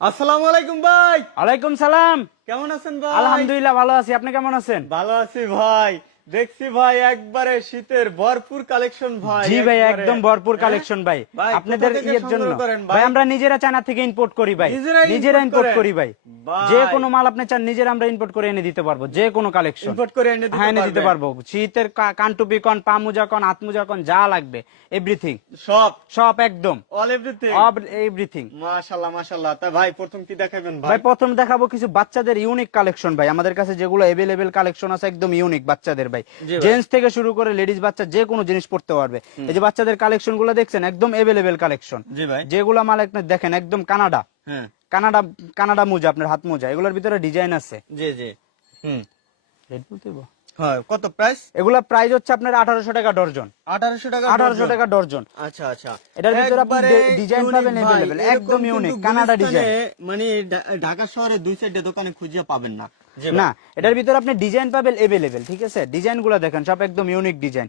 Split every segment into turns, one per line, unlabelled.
আসসালামু আলাইকুম ভাই।
ওয়ালাইকুম সালাম।
কেমন আছেন ভাই?
আলহামদুলিল্লাহ ভালো আছি। আপনি কেমন আছেন?
ভালো আছি ভাই। দেখছি ভাই একবারে শীতের ভরপুর কালেকশন ভাই
জি ভাই একদম ভরপুর
হ্যাঁ?
কালেকশন ভাই।
ভাই,
আপনাদের ইয়ের জন্য।
ভাই?
আমরা নিজেরা চায়না থেকে ইম্পোর্ট করি ভাই।
নিজেরা
ইম্পোর্ট করি ভাই। যে কোনো মাল আপনি চান নিজেরা আমরা ইম্পোর্ট করে এনে দিতে পারব যে কোনো কালেকশন
ইম্পোর্ট করে এনে দিতে
হ্যাঁ এনে দিতে পারব। শীতের কানটুপি কন পা মোজা কন হাত মোজা কন যা লাগবে এভরিথিং
সব।
সব একদম।
অল এভরিথিং
এভরিথিং
মাশাআল্লাহ মাশাআল্লাহ তা ভাই প্রথম কি দেখাবেন ভাই?
ভাই প্রথম দেখাবো কিছু বাচ্চাদের ইউনিক কালেকশন ভাই। আমাদের কাছে যেগুলো এভেলেবেল কালেকশন আছে একদম ইউনিক বাচ্চাদের ভাই। জেন্টস থেকে শুরু করে লেডিস বাচ্চা যে কোনো জিনিস পড়তে পারবে। এই যে বাচ্চাদের কালেকশনগুলো দেখছেন একদম এভেলেবেল কালেকশন যেগুলো মাল দেখেন একদম কানাডা।
হ্যাঁ।
কানাডা কানাডা মোজা আপনার হাত মোজা এগুলোর ভিতরে ডিজাইন আছে।
জি জি। হুম? হ্যাঁ কত প্রাইস
এগুলা প্রাইস হচ্ছে আপনার আঠারোশো টাকা ডর্জন।
1800 টাকা
আঠারোশো। টাকা ডর্জন।
আচ্ছা আচ্ছা।
এটার ভিতরে আপনি ডিজাইন পাবেন একদম unique, কানাডা ডিজাইন।
মানে ঢাকা শহরে দুই সাইডে দোকানে খুঁজে পাবেন না।
না এটার ভিতরে আপনি ডিজাইন পাবেন এভেলেবেল ঠিক আছে? ডিজাইনগুলো দেখেন সব একদম ইউনিক ডিজাইন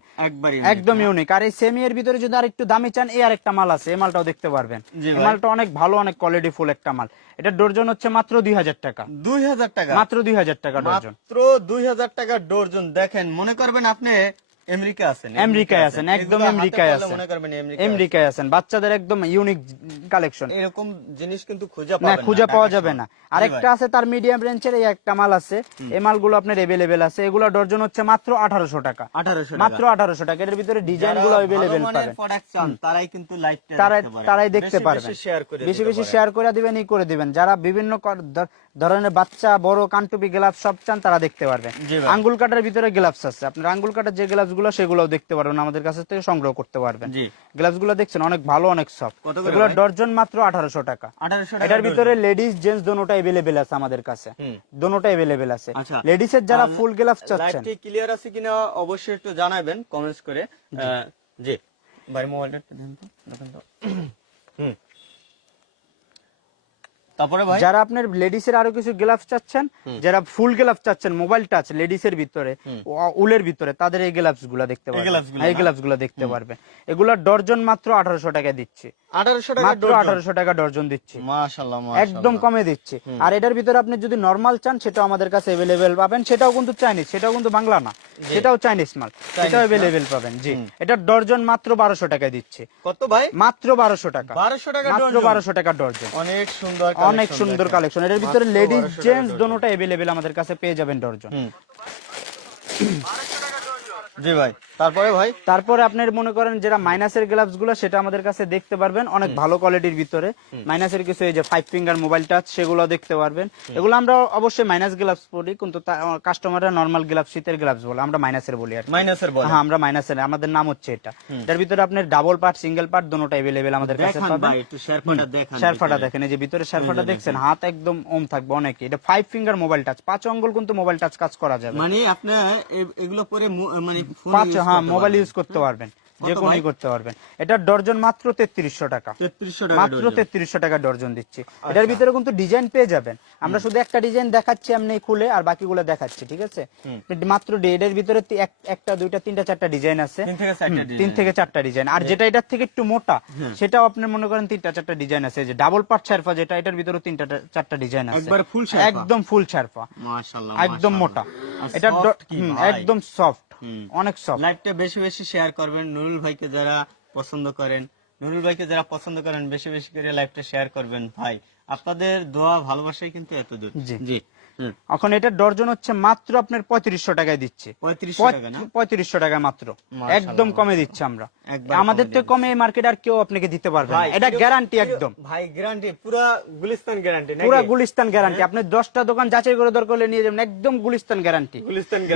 একদম ইউনিক আর এই সেমি এর ভিতরে যদি আর একটু দামি চান এই আর একটা মাল আছে এই মালটাও দেখতে পারবেন। এই মালটা অনেক ভালো অনেক কোয়ালিটি ফুল একটা মাল। এটা ডর্জন হচ্ছে মাত্র দুই হাজার টাকা।
দুই হাজার টাকা?
মাত্র দুই হাজার টাকা ডর্জন
মাত্র দুই হাজার টাকা ডর্জন দেখেন মনে করবেন আপনি আমেরিকা আছেন
আমেরিকায় আছেন। একদম আমেরিকায় আছেন।
করবেন আমেরিকা
আমেরিকায় আছেন। বাচ্চাদের একদম ইউনিক কালেকশন
এরকম জিনিস কিন্তু খুঁজে
না খুঁজে পাওয়া যাবে না। আরেকটা আছে তার মিডিয়াম রেঞ্জের এই একটা মাল আছে। এই মালগুলো আপনার এভেলেবেল আছে। এগুলো ডর্জন হচ্ছে মাত্র আঠারোশো টাকা।
1800
মাত্র আঠারোশো টাকা। এর ভিতরে
ডিজাইনগুলো
পাবেন।
তারাই কিন্তু লাইভটা
তারাই। তারাই দেখতে
বেশি
পারবেন।
বেশি শেয়ার করে
বেশি। শেয়ার করে দিবেন ই করে দিবেন। যারা বিভিন্ন ধরনের বাচ্চা বড় কানটুপি গ্লাভস সব চান তারা দেখতে পারবেন আঙ্গুল কাটার ভিতরে গ্লাভস আছে। আপনার আঙ্গুল কাটার যে গ্লাভসগুলো সেগুলোও দেখতে পারবেন আমাদের কাছ থেকে সংগ্রহ করতে পারবেন। গ্লাভসগুলো দেখছেন অনেক ভালো অনেক সফট। এগুলো? ডর্জন মাত্র আঠারোশো টাকা। এটার ভিতরে লেডিস জেন্টস দোনোটা এভেলেবেল আছে আমাদের কাছে। দোনোটা এভেলেবেল আছে।
আচ্ছা।
লেডিস এর যারা ফুল গ্লাভস চাচ্ছেন।
ক্লিয়ার আছে কিনা অবশ্যই একটু জানাবেন কমেন্টস করে। জি। ভাই মোবাইলটা দেন তো। হুম। তারপরে ভাই?
যারা আপনার লেডিস এর আরও কিছু গ্লাভস চাচ্ছেন যারা ফুল গ্লাভস চাচ্ছেন মোবাইল টাচ লেডিস এর ভিতরে উলের ভিতরে তাদের এই গ্লাভসগুলা দেখতে পারবেন। এই গ্লাভসগুলা দেখতে পারবেন এগুলা ডর্জন মাত্র আঠারোশো টাকা দিচ্ছি।
আঠারোশো টাকা
মাত্র আঠারোশো টাকা ডর্জন দিচ্ছি। একদম কমে দিচ্ছি। আর এটার ভিতরে আপনি যদি নর্মাল চান সেটাও আমাদের কাছে এভেলেবেল পাবেন। সেটাও কিন্তু চাইনিজ সেটাও কিন্তু বাংলা না। সেটাও চাইনিজ মাল। সেটাও এভেলেবেল পাবেন জি। এটা ডর্জন মাত্র বারোশো টাকায় দিচ্ছি।
কত ভাই?
মাত্র বারোশো টাকা।
বারোশো টাকা
মাত্র টাকা ডর্জন।
অনেক সুন্দর
অনেক সুন্দর কালেকশন এর ভিতরে
লেডিজ
লেডিস জেন্টস
দুটো
দোনোটা अवेलेबल আমাদের কাছে পেয়ে যাবেন ডর্জন।
জি ভাই। তারপরে ভাই?
তারপরে আপনার মনে করেন যেটা মাইনাসের গ্লাভসগুলো সেটা আমাদের কাছে দেখতে পারবেন। অনেক ভালো কোয়ালিটির ভিতরে। মাইনাসের কিছু এই যে ফাইভ ফিঙ্গার মোবাইল টাচ সেগুলো দেখতে পারবেন। এগুলো আমরা অবশ্যই মাইনাস গ্লাভস কিন্তু কাস্টমাররা নর্মাল গ্লাভস শীতের গ্লাভস বলে। আমরা মাইনাসের বলি আর
মাইনাসের বলে।
হ্যাঁ আমরা মাইনাসের আমাদের নাম হচ্ছে এটা। এটার ভিতরে আপনার ডাবল পার্ট সিঙ্গেল পার্ট দোনোটা এভেলেবেল আমাদের কাছে পাবেন।
একটু দেখান
শেরফাটা দেখেন। এই যে ভিতরে শেরফাটা দেখছেন হাত একদম ওম থাকবে অনেকে। এটা ফাইভ ফিঙ্গার মোবাইল টাচ পাঁচ অঙ্গুল কিন্তু মোবাইল টাচ কাজ করা যাবে।
মানে আপনার এগুলো পরে মানে
পাঁচ হ্যাঁ মোবাইল ইউজ করতে পারবেন। যে কোনোই করতে পারবেন। এটা ডর্জন মাত্র তেত্রিশশো টাকা। মাত্র তেত্রিশশো টাকা ডর্জন দিচ্ছি। এটার ভিতরে কিন্তু ডিজাইন পেয়ে যাবেন। আমরা শুধু একটা ডিজাইন দেখাচ্ছি এমনি খুলে আর বাকিগুলো দেখাচ্ছি ঠিক আছে? মাত্র এটার ভিতরে একটা দুইটা তিনটা চারটা ডিজাইন আছে।
তিন থেকে চারটা ডিজাইন।
আর যেটা এটার থেকে একটু মোটা সেটাও আপনি মনে করেন তিনটা চারটা ডিজাইন আছে। যে ডাবল পার্ট শারফা যেটা এটার ভিতরে তিনটা চারটা ডিজাইন আছে। একদম ফুল শারফা একদম মোটা। এটা? একদম সফট। অনেক সব
লাইভটা বেশি বেশি শেয়ার করবেন। নুরুল ভাইকে যারা পছন্দ করেন নুরুল ভাইকে যারা পছন্দ করেন বেশি বেশি করে লাইভটা শেয়ার করবেন ভাই। আপনাদের দোয়া ভালোবাসাই কিন্তু এত দূর
জি। এখন এটা ডর্জন হচ্ছে মাত্র আপনার পঁয়ত্রিশশো টাকায় দিচ্ছে।
পঁয়ত্রিশশো টাকা
মাত্র। একদম কমে দিচ্ছে আমরা। আমাদের থেকে কমে এই মার্কেট আর কেউ আপনাকে দিতে পারবে না। এটা গ্যারান্টি একদম।
ভাই গ্যারান্টি পুরা গুলিস্তান গ্যারান্টি
পুরা গুলিস্তান গ্যারান্টি আপনি দশটা দোকান যাচাই করে দরকার হলে নিয়ে যাবেন। একদম গুলিস্তান গ্যারান্টি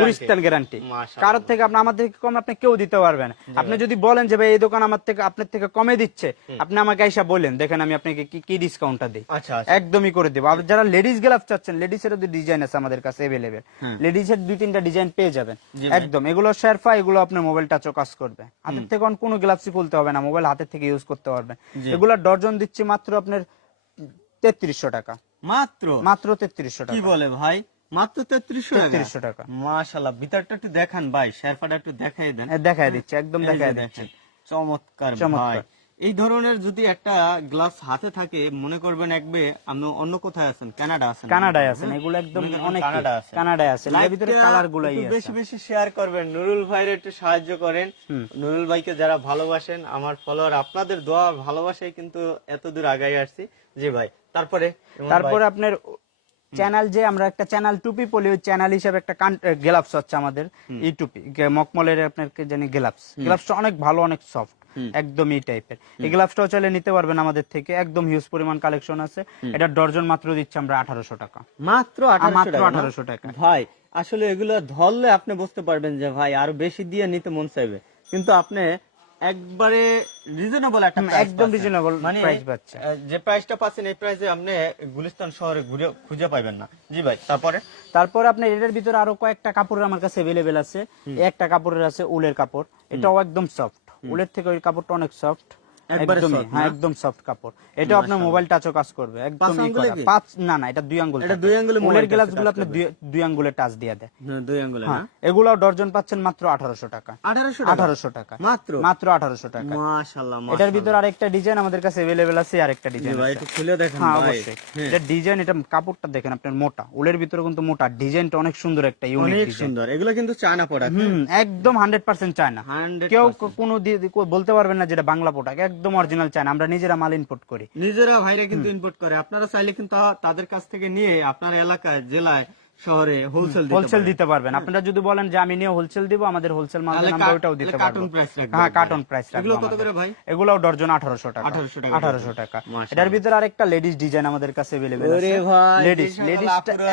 গুলিস্তান
গ্যারান্টি। কারোর থেকে আপনি আমাদের কমে আপনি কেউ দিতে পারবেন আপনি যদি বলেন যে ভাই এই দোকান আমার থেকে আপনার থেকে কমে দিচ্ছে আপনি আমাকে এসে বলেন। দেখেন আমি আপনাকে কি কি ডিসকাউন্টটা দিই।
আচ্ছা আচ্ছা।
একদমই করে দেবো। আর যারা লেডিস গ্লাভ চাচ্ছেন লেডিস এর ডিজাইন আছে আমাদের কাছে এভেলেবেল লেডিস এর দুই তিনটা ডিজাইন পেয়ে যাবেন।
ভাই।
একদম। এগুলো শেরফা এগুলো আপনার মোবাইল টাচও কাজ করবে। হাতের থেকে অন্য কোনো গ্লাভসই খুলতে হবে না মোবাইল হাতের থেকে ইউজ করতে পারবেন। এগুলো ডর্জন দিচ্ছি মাত্র আপনার তেত্রিশশো টাকা।
মাত্র?
মাত্র তেত্রিশশো
কি বলে ভাই? মাত্র তেত্রিশশো টাকা?
3300 টাকা।
মাশাল্লাহ ভিতরটা একটু দেখান ভাই শেরপাটা একটু দেখাই দেন।
এ, দেখায় দিচ্ছি একদম দেখায় দিচ্ছি।
চমৎকার
চমৎকার।
এই ধরনের যদি একটা গ্লাভস হাতে থাকে মনে করবেন একবে আপনি অন্য কোথায় আছেন? কানাডা আছেন।
কানাডায় আছেন এগুলো একদম অনেক
কানাডা আছে।
কানাডায় আছে এর ভিতরে কালার গুলাই আছে
বেশি বেশি শেয়ার করবেন। নুরুল ভাইয়ের একটু সাহায্য করেন। নুরুল ভাইকে যারা ভালোবাসেন আমার ফলোয়ার আপনাদের দোয়া ভালোবাসায় কিন্তু এত দূর আগাই আসছি। জি ভাই তারপরে
তারপরে আপনার চ্যানেল যে আমরা একটা চ্যানেল টুপি পলি ওই চ্যানেল হিসেবে একটা গ্লাভস হচ্ছে আমাদের। এই টুপি মকমলের আপনার জানি গ্লাভস গ্লাভসটা অনেক ভালো অনেক সফট একদম এই টাইপের এই গ্লাভসটাও চাইলে নিতে পারবেন আমাদের থেকে। একদম হিউজ পরিমাণ কালেকশন আছে। এটা ডর্জন মাত্র দিচ্ছে আমরা আঠারোশো টাকা।
মাত্র আঠারোশো
মাত্র
টাকা না?
1800 টাকা।
ভাই আসলে এগুলো ধরলে আপনি বুঝতে পারবেন যে ভাই আরও বেশি দিয়ে নিতে মন চাইবে। কিন্তু আপনি একবারে রিজনেবল একটা
একদম
মানে
price পাচ্ছেন।
যে প্রাইসটা পাচ্ছেন এই প্রাইসে আপনি গুলিস্তান শহরে ঘুরে খুঁজে পাবেন না। জি ভাই তারপরে?
তারপর আপনার এটার ভিতরে আরও কয়েকটা কাপড় আমার কাছে অ্যাভেলেবেল আছে। একটা কাপড়ের আছে উলের কাপড়। এটাও একদম সফট উলের থেকে ওই কাপড়টা অনেক সফট
একবারে
হ্যাঁ একদম সফট কাপড়। এটাও আপনার মোবাইল টাচও কাজ করবে একদম? পাঁচ না না এটা দুই আঙ্গুল
এটা দুই আঙ্গুলে
উলের
mobile গ্লাসগুলো
আপনি দুই- আঙ্গুলে টাচ দিয়ে দেয়
হ্যাঁ, দুই আঙ্গুলে
হ্যাঁ
না
এগুলাও ডর্জন পাচ্ছেন মাত্র আঠারোশো টাকা।
আঠারোশো
আঠারোশো টাকা।
মাত্র?
মাত্র আঠারোশো টাকা।
মাশাল্লাহ
এটার ভিতরে আরেকটা ডিজাইন আমাদের কাছে অ্যাভেলেবেল আছে আরেকটা ডিজাইন
ভাই একটু খুলে দেখেন
হ্যাঁ
ভাই।
অবশ্যই। এটা ডিজাইন এটা কাপড়টা দেখেন আপনার মোটা। উলের ভিতরে কিন্তু মোটা। ডিজাইনটা অনেক সুন্দর একটা ইউনিক
অনেক সুন্দর। এগুলো কিন্তু চায়না প্রোডাক্ট
একদম হান্ড্রেড পার্সেন্ট চায়না। কেউ কোনো বলতে পারবেন না যেটা বাংলা প্রোডাক্ট একদম অরিজিনাল চায়না আমরা নিজেরা মাল ইম্পোর্ট করি।
নিজেরা ভাইরা কিন্তু ইম্পোর্ট করে। আপনারা চাইলে কিন্তু তাদের কাছ থেকে নিয়ে আপনার এলাকায় জেলায় শহরে হোলসেল
হোলসেল দিতে পারবেন। আপনারা যদি বলেন যে আমি নিয়ে হোলসেল দিব আমাদের হোলসেল মাল আমরা ওটাও দিতে পারব। হ্যাঁ। কার্টন প্রাইস
এগুলো কত করে ভাই?
এগুলোও ডর্জন আঠারোশো টাকা।
1800 টাকা
এটার ভিতরে আরেকটা লেডিস ডিজাইন আমাদের কাছে
ভাই
লেডিস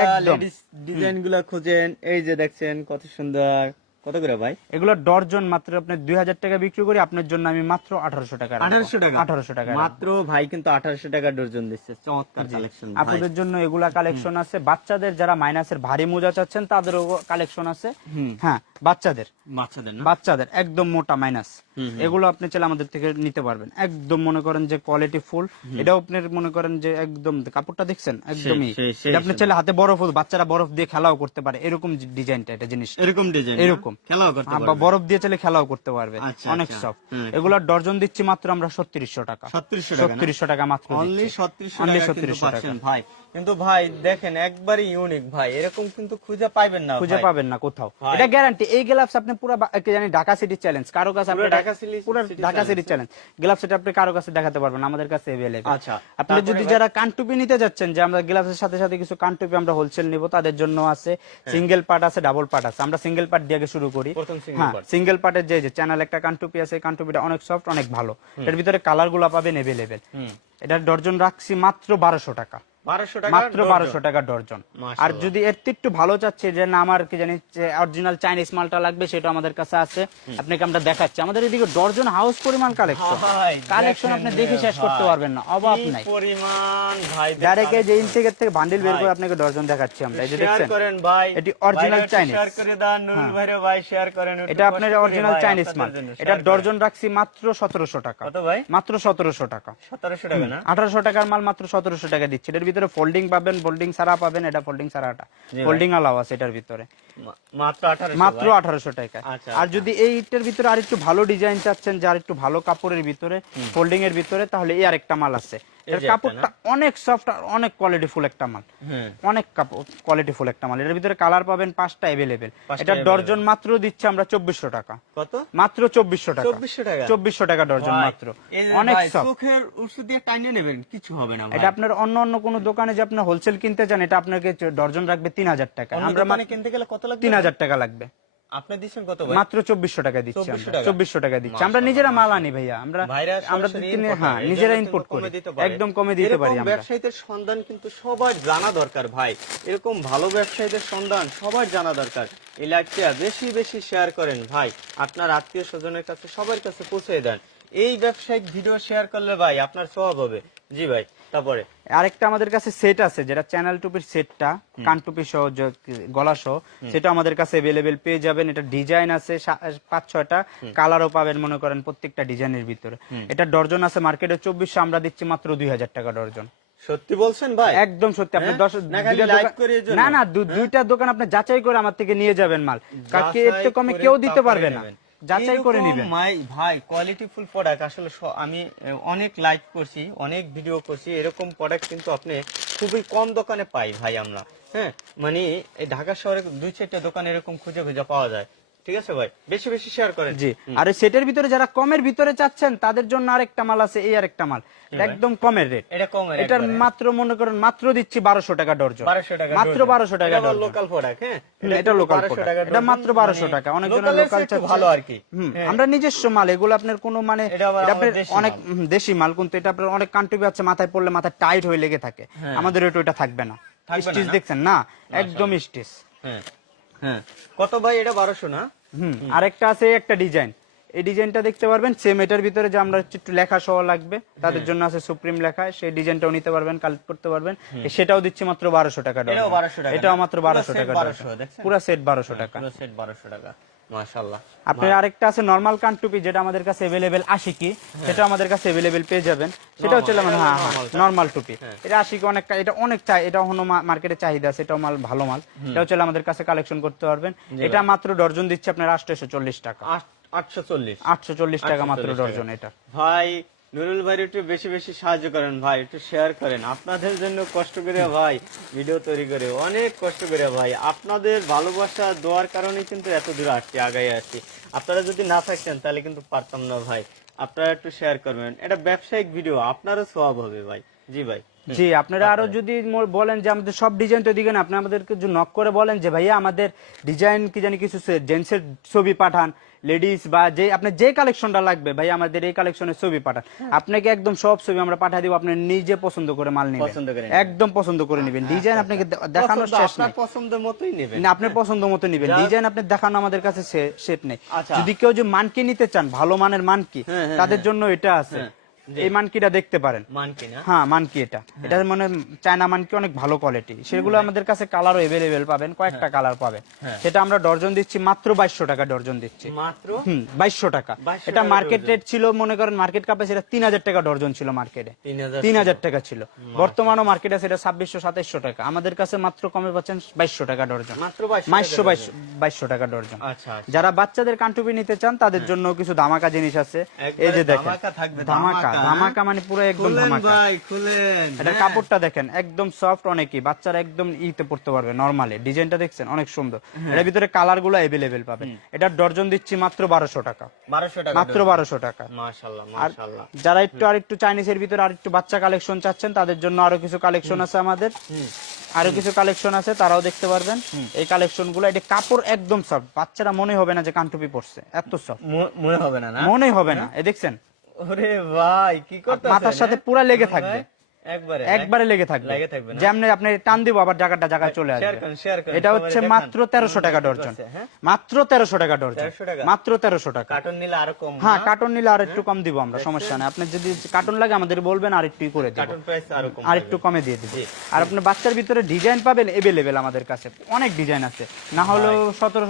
একদম।
লেডিস ডিজাইনগুলা খুঁজেন। এই যে দেখছেন কত সুন্দর। কত করে ভাই?
এগুলো ডর্জন মাত্র আপনি দুই হাজার টাকা বিক্রি করি আপনার জন্য আমি মাত্র আঠারোশো টাকা
আঠারোশো টাকা?
আঠারোশো টাকা
মাত্র ভাই কিন্তু আঠারোশো টাকা ডর্জন দিচ্ছে। চমৎকার কালেকশন
আপনাদের জন্য এগুলা কালেকশন আছে। বাচ্চাদের যারা মাইনাসের ভারী মোজা চাচ্ছেন তাদেরও কালেকশন আছে। হ্যাঁ বাচ্চাদের।
বাচ্চাদের
একদম মোটা মাইনাস এগুলো আপনি চাইলে আমাদের থেকে নিতে পারবেন। একদম মনে করেন যে কোয়ালিটি ফুল এটাও আপনার মনে করেন যে একদম কাপড়টা দেখছেন? একদমই। এটা আপনি চাইলে হাতে বরফ বাচ্চারা বরফ দিয়ে খেলাও করতে পারে। এরকম ডিজাইনটা এটা জিনিস
এরকম ডিজাইন
এরকম।
খেলাও করতে পারবে।
বরফ দিয়ে চাইলে খেলাও করতে পারবে।
আচ্ছা,
অনেক সব
হুম।
ডর্জন দিচ্ছি মাত্র আমরা সত্তিরিশশো টাকা।
ছত্রিশশো টাকা
মাত্র
অনলি
3600 টাকা।
ভাই কিন্তু ভাই দেখেন একবারই ইউনিক ভাই এরকম কিন্তু খুঁজে পাইবেন না
খুঁজে
ভাই।
পাবেন না কোথাও
ভাই।
এটা গ্যারান্টি এই গ্লাভস আপনি পুরো বা- কি জানি ঢাকা সিটি চ্যালেঞ্জ কারো কাছে আপনি
পুরো ঢাকা city-
পুরো
city
Dhaka
challenge,
city challenge gloves এটা আপনি কারো কাছে দেখাতে পারবেন না, আমাদের কাছে अवेलेबल
আচ্ছা,
আপনি
তারপরে
যদি
ভাই-
যারা কানটুপি নিতে যাচ্ছেন যে আমরা গ্লাভসের সাথে সাথে কিছু কানটুপি আমরা হোলসেল নিব তাদের জন্য আছে সিঙ্গেল পার্ট আছে ডাবল পার্ট আছে আমরা সিঙ্গেল পার্ট দিয়ে আগে শুরু করি
প্রথম single
হ্যাঁ
part।
সিঙ্গেল পার্টের যে যে চ্যানেল একটা কানটুপি আছে কানটুপিটা অনেক সফট অনেক ভালো এর ভিতরে কালার গুলা পাবেন अवेलेबल
হুম।
এটার ডর্জন রাখছি মাত্র বারোশো টাকা
বারোশো টাকা
মাত্র বারোশো টাকা ডর্জন আর যদি এর একটু ভালো চাচ্ছে যে না আমার কি জানি অরিজিনাল চাইনিজ মালটা লাগবে সেটা আমাদের কাছে আছে। আপনাকে আমরা দেখাচ্ছি। আমাদের এদিকে ডর্জন হাউস পরিমাণ কালেকশন কালেকশন আপনি দেখে শেষ করতে পারবেন না অভাব নাই।
পরিমাণ ভাই
ডাইরেক্ট যে ইনটেকের থেকে বান্ডিল বের করে আপনাকে ডর্জন দেখাচ্ছি আমরা এই যে দেখছেন?
করেন ভাই।
এটি original Chinese।
শেয়ার করে দেন নুরুল ভাইরে ভাই শেয়ার করেন
এটা আপনার অরিজিনাল চাইনিজ মাল। এটা ডর্জন রাখছি মাত্র সতেরোশো টাকা।
কত ভাই?
মাত্র সতেরোশো টাকা।
সতেরোশো টাকা না?
আঠারোশো টাকার মাল মাত্র সতেরোশো টাকা দিচ্ছে। এটার ভিতরে ফোল্ডিং পাবেন ফোল্ডিং সারা পাবেন এটা ফোল্ডিং ছাড়াটা। ফোল্ডিং আলাও আছে এটার ভিতরে।
মাত্র আঠারোশো
টাকা।
আচ্ছা,
আর যদি এইটার ভিতরে আর একটু ভালো ডিজাইন চাচ্ছেন যার একটু ভালো কাপড়ের ভিতরে ফোল্ডিং এর ভিতরে তাহলে এই আরেকটা মাল আছে। এর কাপড়টা অনেক সফট আর অনেক একটা মাল। অনেক কাপড় একটা মাল। এর ভিতরে কালার পাবেন পাঁচটা এটা ডর্জন মাত্র দিচ্ছে আমরা চব্বিশশো টাকা।
কত?
মাত্র চব্বিশশো টাকা।
চব্বিশশো টাকা?
চব্বিশশো টাকা ডর্জন মাত্র। অনেক
ভাই,
সফট
চোখের ওষুধ দিয়ে টাইনে নেবেন কিছু হবে না
এটা আপনার অন্য অন্য কোনো দোকানে যে আপনি হোলসেল কিনতে চান এটা আপনাকে ডর্জন রাখবে তিন হাজার টাকা। আমরা
দোকানে কিনতে গেলে কত লাগবে?
তিন হাজার টাকা লাগবে।
আপনি দিচ্ছেন কত ভাই?
মাত্র চব্বিশশো টাকা দিচ্ছি আমরা।
টাকা?
চব্বিশশো টাকা দিচ্ছি। আমরা নিজেরা মাল আনি ভাইয়া। আমরা আমরা হ্যাঁ নিজেরা করি। একদম কমে দিতে পারি আমরা।
ব্যবসায়ীদের সন্ধান কিন্তু সবার জানা দরকার ভাই। এরকম ভালো ব্যবসায়ীদের সন্ধান সবার জানা দরকার। এই লাইভটা বেশি বেশি শেয়ার করেন ভাই। আপনার আত্মীয় স্বজনের কাছে সবার কাছে পৌঁছে দেন। এই ব্যবসায়িক ভিডিও শেয়ার করলে ভাই আপনার স্বভাব হবে। জি ভাই। তারপরে?
আরেকটা আমাদের কাছে সেট আছে যেটা চ্যানেল টুপির সেটটা কান টুপি সহ গলা সহ সেটা আমাদের কাছে অ্যাভেলেবেল পেয়ে যাবেন। এটা ডিজাইন আছে পাঁচ ছয়টা। কালারও পাবেন মনে করেন প্রত্যেকটা ডিজাইনের ভিতরে। এটা ডর্জন আছে মার্কেটে চব্বিশশো আমরা দিচ্ছি মাত্র দুই হাজার টাকা ডর্জন।
সত্যি বলছেন ভাই?
একদম সত্যি। আপনি
হ্যাঁ?
দশ
না?
না না দুইটা দোকান আপনি যাচাই করে আমার থেকে নিয়ে যাবেন মাল। কাকে এর কমে কেউ দিতে পারবে না। যাচাই করে নেবেন।
মাই ভাই কোয়ালিটিফুল প্রোডাক্ট আসলে আমি অনেক লাইক করছি অনেক ভিডিও করছি। এরকম প্রোডাক্ট কিন্তু আপনি খুবই কম দোকানে পাই ভাই আমরা। হ্যাঁ মানে এই ঢাকা শহরে দুই চারটা দোকান এরকম খুঁজে খুঁজে পাওয়া যায়। ঠিক আছে ভাই? বেশি বেশি শেয়ার করেন।
জি। আর সেটের ভিতরে যারা কমের ভিতরে চাচ্ছেন তাদের জন্য আরেকটা মাল আছে এই আরেকটা মাল। একদম কমের রেট
এটা কম
এটার মাত্র মনে করেন মাত্র দিচ্ছি বারোশো টাকা ডর্জন।
বারোশো টাকা
মাত্র বারোশো টাকা ডর্জন।
লোকাল প্রোডাক্ট হ্যাঁ?
এটা লোকাল প্রোডাক্ট এটা মাত্র বারোশো টাকা। অনেক জন লোকাল চাচ্ছে।
ভালো আর কি।
আমরা নিজস্ব মাল এগুলো আপনার কোনো মানে
এটা
আপনার অনেক দেশি মাল কিন্তু এটা আপনার অনেক কান্ট্রি আছে মাথায় পড়লে মাথায় টাইট হয়ে লেগে থাকে। আমাদের এটা ওইটা থাকবে না। স্টিচ দেখছেন না? একদম স্টিচ।
হ্যাঁ হ্যাঁ। কত ভাই? এটা বারোশো না?
হুম আরেকটা আছে একটা ডিজাইন। এই ডিজাইনটা দেখতে পারবেন সেম এটার ভিতরে যে আমরা হচ্ছে একটু লেখা সহ লাগবে তাদের জন্য আছে সুপ্রিম লেখা সেই ডিজাইনটাও নিতে পারবেন কালেক্ট করতে পারবেন। সেটাও দিচ্ছি মাত্র বারোশো টাকা
এটাও 1200 টাকা
এটাও মাত্র বারোশো টাকা
1200
ডজন।
দেখছেন?
পুরো সেট বারোশো টাকা।
পুরো সেট বারোশো টাকা। মাশাল্লাহ
আপনার আরেকটা আছে নর্মাল কানটুপি যেটা আমাদের কাছে अवेलेबल আশিকি সেটা আমাদের কাছে अवेलेबल পেয়ে যাবেন সেটা হচ্ছে
Normal,
মানে হ্যাঁ
এটা
হ্যাঁ
normal
নর্মাল টুপি এটা আশিকি অনেক এটা অনেক চাই এটা হলো মার্কেটে চাহিদা আছে এটাও মাল ভালো মাল এটা হচ্ছে আমাদের কাছে কালেকশন করতে পারবেন এটা মাত্র ডর্জন দিচ্ছে আপনার আটশো চল্লিশ টাকা
আটশো চল্লিশ
আটশো চল্লিশ টাকা মাত্র
840 টাকা।
ডর্জন এটা
ভাই নুরুল ভাই একটু বেশি বেশি সাহায্য করেন ভাই, একটু শেয়ার করেন। আপনাদের জন্য কষ্ট করে ভাই ভিডিও তৈরি করে, অনেক কষ্ট করে ভাই। আপনাদের ভালোবাসা দেওয়ার কারণে কিন্তু এত দূর আসছি আগাই আসছি। আপনারা যদি না থাকতেন তাহলে কিন্তু পারতাম না ভাই। আপনারা একটু শেয়ার করবেন। এটা ব্যবসায়িক ভিডিও আপনারও সব হবে ভাই। জি ভাই।
জি আপনারা আরও যদি বলেন যে আমাদের সব ডিজাইন তো দিকে না আপনি আমাদেরকে নক করে বলেন যে ভাইয়া আমাদের ডিজাইন কি জানি কিছু জেন্টসের ছবি পাঠান লেডিস বা যে আপনার যে কালেকশনটা লাগবে ভাই আমাদের এই কালেকশনের ছবি পাঠান। আপনাকে একদম সব ছবি আমরা পাঠিয়ে দিব আপনি নিজে পছন্দ করে মাল নেবেন।
পছন্দ করে
একদম পছন্দ করে নেবেন। ডিজাইন আপনাকে দেখানো দেখানোর
পছন্দ
শেষ
আপনার পছন্দ মতোই নেবেন।
না আপনার পছন্দ মতো নিবেন। ডিজাইন আপনি দেখানো আমাদের কাছে সেট নেই।
আচ্ছা।
যদি কেউ যে মানকি নিতে চান ভালো মানের মানকি
হ্যাঁ, হ্যাঁ,
তাদের জন্য এটা আছে।
হ্যাঁ।
এই মানকিটা দেখতে পারেন।
মান কিনা
হ্যাঁ মানকি এটা। এটা মানে চায়না মানকি অনেক ভালো কোয়ালিটি সেগুলো আমাদের কাছে কালারও এভেলেবেল পাবেন কয়েকটা কালার পাবেন।
হ্যাঁ।
সেটা আমরা ডর্জন দিচ্ছি মাত্র বাইশশো টাকা ডর্জন দিচ্ছি।
মাত্র?
হুম বাইশশো টাকা। এটা মার্কেট রেট ছিল মনে করেন মার্কেট কাপে সেটা তিন হাজার টাকা ডর্জন ছিল মার্কেটে
তিন হাজার
টাকা। ছিল। বর্তমানও মার্কেটে সেটা ছাব্বিশশো সাতাইশশো টাকা। আমাদের কাছে মাত্র কমে পাচ্ছেন বাইশশো টাকা ডর্জন।
মাত্র বাইশশো
বাইশশো
টাকা
ডর্জন।
আচ্ছা আচ্ছা।
যারা বাচ্চাদের কান্টুপি নিতে চান তাদের জন্য কিছু ধামাকা জিনিস আছে। এই যে দেখেন
ধামাকা থাকবে,
ধামাকা
হ্যাঁ?
ধামাকা মানে পুরো একদম ধামাকা।
ভাই খুলেন।
এটা
হ্যাঁ।
কাপড়টা দেখেন একদম সফট অনেকই বাচ্চারা একদম ইতে পড়তে পারবে নরমালি ডিজাইনটা দেখছেন অনেক সুন্দর।
হ্যাঁ।
এর ভিতরে কালারগুলো এভেলেবেল পাবে এটা ডর্জন দিচ্ছি মাত্র বারোশো টাকা।
বারোশো টাকা
মাত্র বারোশো টাকা।
মাশাল্লাহ
আর যারা একটু আর একটু চাইনিজের ভিতরে আর একটু বাচ্চা কালেকশন চাচ্ছেন তাদের জন্য আরও কিছু কালেকশন আছে আমাদের। আরও কিছু কালেকশন আছে তারাও দেখতে পারবেন। এই কালেকশনগুলো এটা কাপড় একদম সফট বাচ্চারা মনে হবে না যে কানটুপি পড়ছে এত সফট
মনে হবে না না?
মনে হবে না। এ দেখছেন?
ওরে ভাই কি করতে
মাথার সাথে পুরা লেগে থাকবে।
একবারে
একবারে লেগে থাকবে।
লেগে থাকবে না?
যেমনি আপনি টান দিব আবার জায়গাটা জায়গায় চলে আসবে। এটা হচ্ছে মাত্র তেরোশো টাকা ডর্জন।
হ্যাঁ?
মাত্র টাকা ডর্জন। মাত্র টাকা।
কার্টুন নিলে আরও কম
হ্যাঁ কার্টন নিলে আর একটু কম দিব আমরা সমস্যা নেই। আপনি যদি কার্টন লাগে আমাদের বলবেন আর একটু করে দিব।
কার্টুন প্রাইস আরও কম
আর একটু কমে দিয়ে দিব। আর আপনার বাচ্চার ভিতরে ডিজাইন পাবেন এভেলেবেল আমাদের কাছে। অনেক ডিজাইন আছে। না হলেও সতেরো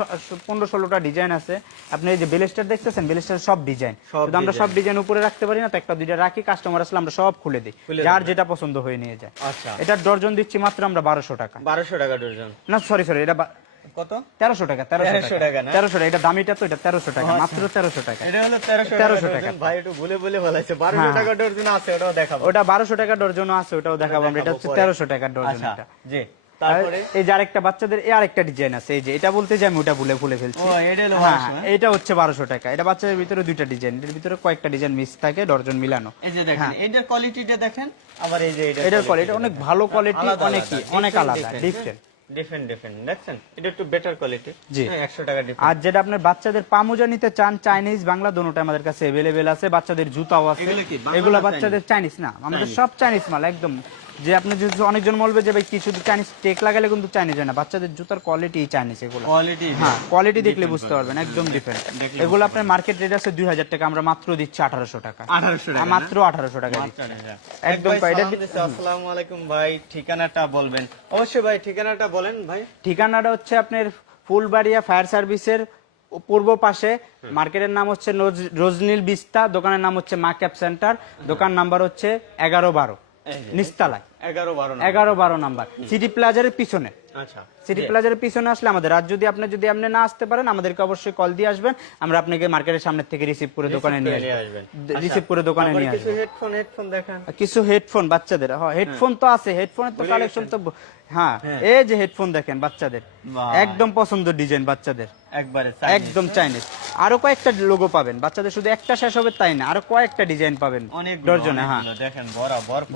পনেরো ষোলোটা ডিজাইন আছে। আপনি এই যে বেলেস্টার দেখতেছেন বেলেস্টার সব ডিজাইন আমরা সব ডিজাইন উপরে রাখতে পারি না তো একটা দুইটা রাখি কাস্টমার আসলে আমরা সব খুলে দিই। যার যেটা পছন্দ হয়ে নিয়ে যায়।
আচ্ছা।
এটার ডর্জন দিচ্ছি মাত্র আমরা বারোশো টাকা।
বারোশো টাকা ডর্জন।
না সরি সরি এটা
কত?
তেরোশো টাকা তেরোশো
টাকা।
তেরোশো টাকা এটা দামিটা তো এটা তেরোশো টাকা মাত্র তেরোশো টাকা।
এটা হলো তেরোশো
1300
টাকা। ভাই একটু ভুলে ভুলে বলেছে বারোশো
হ্যাঁ।
টাকা ডর্জন আছে ওটাও দেখাবো।
ওটা বারোশো টাকা ডর্জন আছে ওটাও দেখাবো আমরা। এটা হচ্ছে তেরোশো টাকা ডর্জন
আচ্ছা
এটা
জি।
আর
তারপরে?
এই যে আরেকটা বাচ্চাদের এই আরেকটা ডিজাইন আছে এই যে এটা বলতে যে আমি ওটা ভুলে ভুলে ফেলছি।
ও এটা হলো
হ্যাঁ
1200?
এটা হচ্ছে বারোশো টাকা। এটা বাচ্চাদের ভিতরে দুইটা ডিজাইন এর ভিতরে কয়েকটা ডিজাইন মিস থাকে ডর্জন মিলানো।
এই যে দেখেন এটার কোয়ালিটিটা দেখেন আবার এই যে।
এটার কোয়ালিটি অনেক ভালো কোয়ালিটি অনেকই অনেক আলাদা ডিফারেন্ট
ডিফারেন্ট ডিফারেন্ট দেখছেন? এটা একটু বেটার কোয়ালিটি
জি।
একশো টাকা ডিফারেন্ট
আর যেটা আপনার বাচ্চাদের পামুজা নিতে চান চাইনিজ বাংলা দুটোটা আমাদের কাছে আছে। বাচ্চাদের জুতাও আছে।
এগুলো
বাচ্চাদের চাইনিজ না? আমাদের সব চাইনিজ মাল একদম যে আপনি যদি অনেকজন বলবে যে ভাই কি শুধু চাইনিজ টেক লাগালে কিন্তু চাইনিজ হয় না। বাচ্চাদের জুতার কোয়ালিটি চাইনিজ এগুলো।
কোয়ালিটি
হ্যাঁ কোয়ালিটি দেখলে বুঝতে পারবেন একদম ডিফারেন্ট এগুলো আপনার মার্কেট রেট আছে দুই হাজার টাকা আমরা মাত্র দিচ্ছি আঠারোশো টাকা।
আঠারোশো টাকা
মাত্র আঠারোশো টাকা
একদম আসসালামু আলাইকুম ভাই ঠিকানাটা বলবেন। অবশ্যই ভাই ঠিকানাটা বলেন ভাই।
ঠিকানাটা হচ্ছে আপনার ফুলবাড়িয়া ফায়ার সার্ভিসের পূর্ব পাশে। মার্কেটের নাম হচ্ছে রোজ- রজনীল বিস্তা দোকানের নাম হচ্ছে মা ক্যাপ সেন্টার দোকান নাম্বার হচ্ছে এগারো বারো নিস্তালায়
এগারো বারো
এগারো বারো নাম্বার। সিটি প্লাজারের পিছনে।
আচ্ছা।
সিটি প্লাজার পিছনে আসলে আমাদের আর যদি আপনি যদি আপনি না আসতে পারেন আমাদেরকে অবশ্যই কল দিয়ে আসবেন। আমরা আপনাকে মার্কেটের সামনের থেকে রিসিভ করে দোকানে নিয়ে
আসবেন।
রিসিভ করে দোকানে নিয়ে
কিছু
আসবেন
হেডফোন হেডফোন দেখান।
কিছু হেডফোন বাচ্চাদের হ্যাঁ হেডফোন তো আছে হেডফোনের তো কালেকশন তো হ্যাঁ
হ্যাঁ।
এই যে হেডফোন দেখেন বাচ্চাদের একদম পছন্দ ডিজাইন বাচ্চাদের।
একবারে
একদম চাইনিজ আরও কয়েকটা লোগো পাবেন বাচ্চাদের শুধু একটা শেষ হবে তাই না আরও কয়েকটা ডিজাইন পাবেন
অনেক
ডর্জনে হ্যাঁ।
দেখেন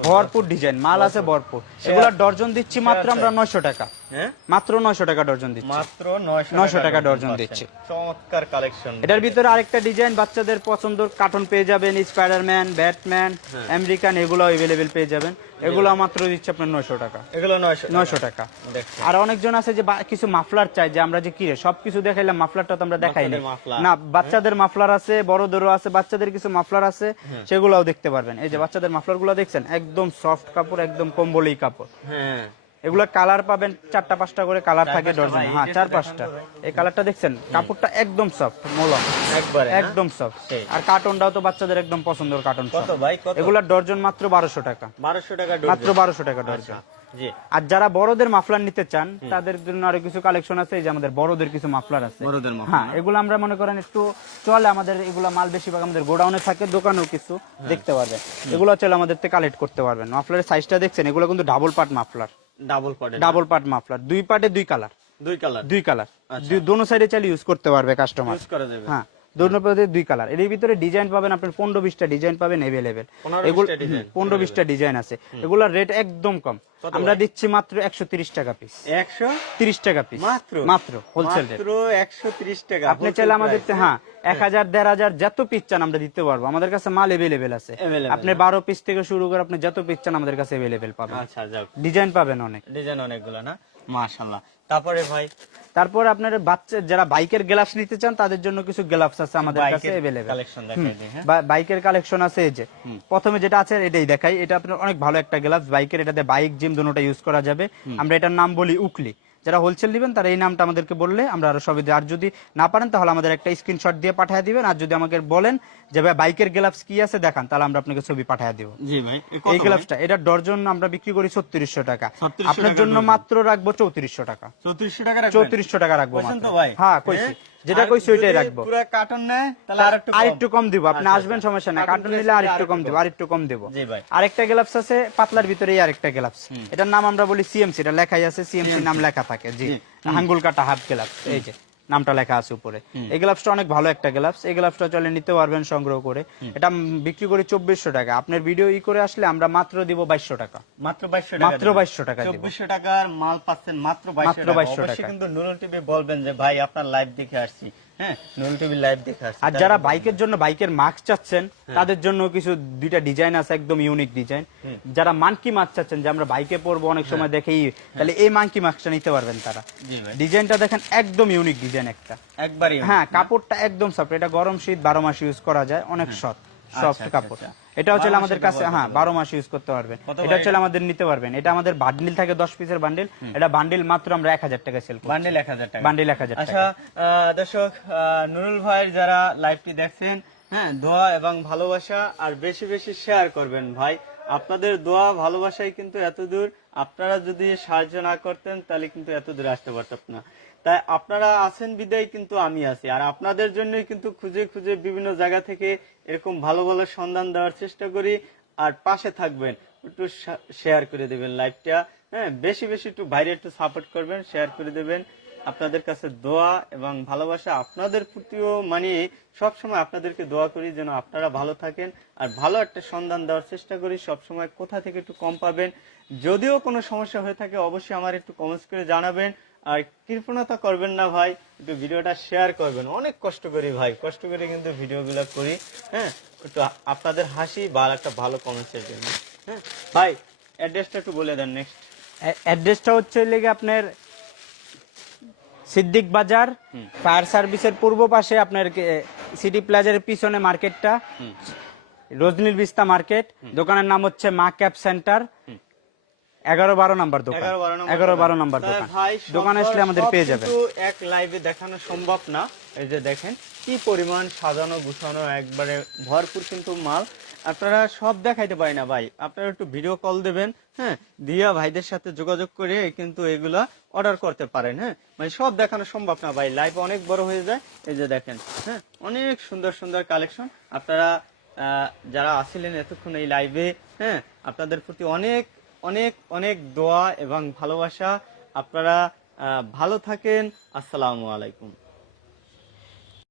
ভরপুর ডিজাইন মাল আছে ভরপুর। এগুলা ডর্জন দিচ্ছি মাত্র আমরা নয়শো টাকা।
হ্যাঁ
মাত্র নয়শো টাকা ডর্জন দিচ্ছি।
মাত্র 900
900 টাকা ডর্জন। দিচ্ছি।
চমৎকার কালেকশন
এটার ভিতরে আরেকটা ডিজাইন বাচ্চাদের পছন্দের কার্টুন পেয়ে যাবেন স্পাইডারম্যান ব্যাটম্যান
হ্যাঁ।
আমেরিকান এগুলো অ্যাভেলেবেল পেয়ে যাবেন। এগুলো। মাত্র দিচ্ছে আপনার নয়শো টাকা।
এগুলো 900
টাকা। আর অনেকজন আছে যে কিছু মাফলার চাই যে আমরা যে কিরে সবকিছু দেখাইলাম মাফলারটা তো আমরা দেখাই না
বাচ্চাদের মাফলার।
না বাচ্চাদের মাফলার আছে বড়দেরও আছে বাচ্চাদের কিছু মাফলার আছে সেগুলোও দেখতে পারবেন। এই যে বাচ্চাদের মাফলারগুলো দেখছেন একদম সফট কাপড় একদম কম্বলি কাপড়।
হ্যাঁ।
এগুলো কালার পাবেন চারটা পাঁচটা করে কালার থাকে ডজন হ্যাঁ চার পাঁচটা। এই কালারটা দেখছেন কাপড়টা একদম সফট মোলম।
একবারে না?
একদম সফট আর কার্টনটাও তো বাচ্চাদের একদম পছন্দের কার্টন
কত ভাই কত?
এগুলোর ডর্জন মাত্র বারোশো টাকা।
1200 টাকা
মাত্র
ডজন
বারোশো টাকা ডর্জন
জি।
আর যারা বড়দের মাফলার নিতে চান তাদের জন্য আরও কিছু কালেকশন আছে এই যে আমাদের বড়দের কিছু মাফলার আছে।
বড়দের মাফলার,
হ্যাঁ এগুলো আমরা মনে করেন একটু চলে আমাদের এগুলো মাল বেশিরভাগ আমাদের গোডাউনে থাকে দোকানেও কিছু
হ্যাঁ।
দেখতে পারবেন। এগুলো চলে আমাদের কালেক্ট করতে পারবেন। মাফলারের সাইজটা দেখছেন এগুলো কিন্তু double part muffler.
Double part
double part muffler. দুই পার্টে দুই কালার।
দুই কালার?
দুই কালার। দোনো সাইডে চাইলে ইউজ করতে পারবে কাস্টমার
ইউজ করা যাবে।
হ্যাঁ। দোনো পার্টে দুই কালার। এর ভিতরে ডিজাইন পাবেন আপনার পনেরো বিশটা ডিজাইন পাবেন এভেলেবেল এগুলো পনেরো বিশটা ডিজাইন আছে। এগুলোর রেট একদম কম। আমরা দিচ্ছি মাত্র একশো তিরিশ টাকা পিস
100
তিরিশ টাকা পিস
মাত্র?
মাত্র হোলসেল রেট
মাত্র 130 টাকা।
আপনি চাইলে আমাদের হ্যাঁ এক হাজার দেড় হাজার যত পিস চান আমরা দিতে পারব। আমাদের কাছে মাল এভেলেবেল আছে। আপনি বারো পিস থেকে শুরু করে আপনি যত পিস চান আমাদের কাছে এভেলেবেল পাবেন।
আচ্ছা
ডিজাইন পাবেন অনেক।
ডিজাইন অনেকগুলো না? মাশাআল্লাহ। তারপরে ভাই?
তারপর আপনার বাচ্চা যারা বাইকের গ্লাভস নিতে চান তাদের জন্য কিছু গ্লাভস আছে আমাদের কাছে अवेलेबल
কালেকশন দেখাই দিই হ্যাঁ?
বাইকের কালেকশন আছে এই যে। প্রথমে যেটা আছে এটাই দেখাই। এটা আপনার অনেক ভালো একটা গ্লাভস বাইকের এটাতে বাইক জিম দুটোটা ইউজ করা যাবে। আমরা এটার নাম বলি উকলি। যারা হোলসেল নেবেন তারা এই নামটা আমাদেরকে বললে আমরা আরও সবই আর যদি না পারেন তাহলে আমাদের একটা স্ক্রিনশট দিয়ে পাঠিয়ে দিবেন। আর যদি আমাকে বলেন যে ভাই বাইকের গ্লাভস কি আছে দেখান তাহলে আমরা আপনাকে ছবি পাঠিয়ে দিব।
জি ভাই
এই গ্লাভসটা এটা ডর্জন আমরা বিক্রি করি ছত্রিশশো টাকা। আপনার জন্য মাত্র রাখব চৌত্রিশশো টাকা।
3400 টাকা
চৌত্রিশশো টাকা রাখব। হ্যাঁ কইছি। যেটা কইছি ওইটাই রাখব।
পুরো কার্টন নেয় তাহলে আর একটু
আর
কম।
একটু কম দিব। আপনি
আচ্ছা,
আসবেন
আচ্ছা।
সমস্যা নাই।
কার্টুন
নিলে আর
দিলে
একটু কম দিব আর একটু কম দিব।
জি ভাই।
আরেকটা গ্লাভস আছে পাতলার ভিতরেই আরেকটা গ্লাভস এটার নাম আমরা বলি সিএমসি এটা লেখাই আছে সিএমসি নাম লেখা থাকে জি। হাঙ্গুল কাটা হাফ গ্লাভস এই যে। নামটা লেখা আছে উপরে। এই গ্লাভসটা অনেক ভালো একটা গ্লাভস। এই গ্লাভসটা চলে নিতে পারবেন সংগ্রহ করে। এটা বিক্রি করি চব্বিশশো টাকা। আপনার ভিডিও ই করে আসলে আমরা মাত্র দিব বাইশশো টাকা।
মাত্র বাইশশো
মাত্র বাইশশো টাকা চব্বিশশো
2400 টাকার মাল পাচ্ছেন মাত্র 2200
মাত্র
বাইশশো
টাকা।
কিন্তু নুরুল টিভি বলবেন যে ভাই আপনার লাইভ দেখে আসছি। হ্যাঁ নুরুল টিভি লাইভ দেখে আসছি
আর যারা বাইকের জন্য বাইকের মাস্ক চাচ্ছেন তাদের জন্য কিছু দুইটা ডিজাইন আছে একদম ইউনিক ডিজাইন যারা মানকি মাস্ক চাচ্ছেন যে আমরা বাইকে পরবো অনেক সময় দেখেই তাহলে এই মানকি মাস্কটা নিতে পারবেন তারা। ডিজাইনটা দেখেন একদম ইউনিক ডিজাইন একটা।
একবারই
হ্যাঁ কাপড়টা একদম সফট এটা গরম শীত বারো মাস ইউজ করা যায় অনেক সফট সফট
আচ্ছা,
কাপড়।
আচ্ছা।
এটা হচ্ছে আমাদের কাছে হ্যাঁ বারো মাস ইউজ করতে পারবেন। এটা
ভাই?
হচ্ছে আমাদের নিতে পারবেন। এটা আমাদের বান্ডিল থাকে দশ পিসের বান্ডিল এটা বান্ডিল মাত্র আমরা এক হাজার টাকা সেল
বান্ডেল 1000 টাকা।
বান্ডিল এক হাজার
আচ্ছা দর্শক নুরুল ভাইয়ের যারা লাইভটি দেখছেন হ্যাঁ দোয়া এবং ভালোবাসা আর বেশি বেশি শেয়ার করবেন ভাই। আপনাদের দোয়া ভালোবাসাই কিন্তু এত দূর আপনারা যদি সাহায্য না করতেন তাহলে কিন্তু এত দূর আসতে পারতাম না। তাই আপনারা আছেন বিদায়, কিন্তু আমি আছি। আর আপনাদের জন্যই কিন্তু খুঁজে খুঁজে বিভিন্ন জায়গা থেকে এরকম ভালো ভালো সন্ধান দেওয়ার চেষ্টা করি। আর পাশে থাকবেন, একটু শেয়ার করে দেবেন লাইভটা হ্যাঁ বেশি বেশি একটু বাইরে একটু সাপোর্ট করবেন শেয়ার করে দেবেন। আপনাদের কাছে দোয়া এবং ভালোবাসা আপনাদের প্রতিও মানে সবসময় আপনাদেরকে দোয়া করি যেন আপনারা ভালো থাকেন। আর ভালো একটা সন্ধান দেওয়ার চেষ্টা করি সব সময় কোথা থেকে একটু কম পাবেন। যদিও কোনো সমস্যা হয়ে থাকে, অবশ্যই আমার একটু কমেন্টস করে জানাবেন। আর কৃপণতা করবেন না ভাই একটু ভিডিওটা শেয়ার করবেন। অনেক কষ্ট করি ভাই কষ্ট করে কিন্তু ভিডিওগুলো করি হ্যাঁ? একটু আপনাদের হাসি বা একটা ভালো কমেন্টসের জন্য হ্যাঁ? ভাই অ্যাড্রেসটা একটু বলে দেন নেক্সট
অ্যাড্রেসটা হচ্ছে লেগে আপনার সিদ্দিক বাজার ফায়ার সার্ভিসের পূর্ব পাশে আপনার সিটি প্লাজার পিছনে মার্কেটটা রজনীর বিস্তা মার্কেট দোকানের নাম হচ্ছে মা ক্যাপ সেন্টার। এগারো বারো নাম্বার দোকান।
এগারো বারো নম্বর দোকান।
দোকান। আসলে আমাদের পেয়ে
কিন্তু এক লাইভে দেখানো সম্ভব না। এই যে দেখেন কি পরিমাণ সাজানো গুছানো একবারে ভরপুর কিন্তু মাল। আপনারা সব দেখাইতে পারি না ভাই। আপনারা একটু ভিডিও কল দেবেন হ্যাঁ? দিয়া ভাইদের সাথে যোগাযোগ করে কিন্তু এগুলা অর্ডার করতে পারেন হ্যাঁ? মানে সব দেখানো সম্ভব না ভাই। লাইভ অনেক বড় হয়ে যায়। এই যে দেখেন হ্যাঁ? অনেক সুন্দর সুন্দর কালেকশন আপনারা আহ, যারা আসিলেন এতক্ষণ এই লাইভে হ্যাঁ? আপনাদের প্রতি অনেক অনেক অনেক দোয়া এবং ভালোবাসা। আপনারা ভালো থাকেন। আসসালামু আলাইকুম।